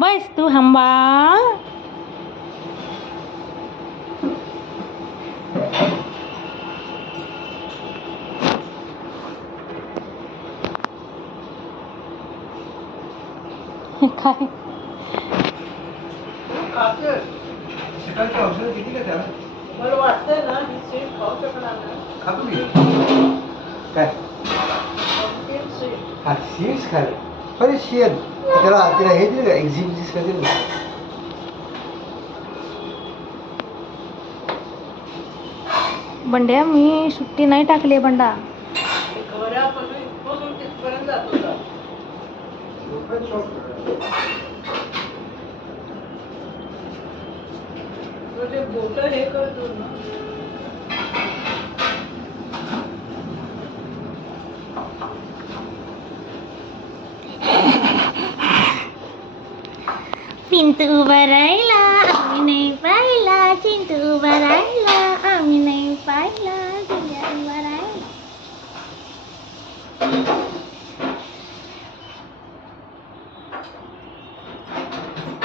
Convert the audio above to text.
बस तू हंबा. काय मला वाटतंय ना ही स्वीट खाऊ शकणार ना. खातो मी काय हा सीड्स खाल अरे शेण त्याला तिला हे दिलं का एक्झिबिजिस का दिलं बंड्या मी सुट्टी नाही टाकली बंडा. तिथपर्यंत जात होता. म्हणजे बोट हे करतो ना. चिंटू उभा राहिला आम्ही नाही पाहिला चिंटू उभा राहिला.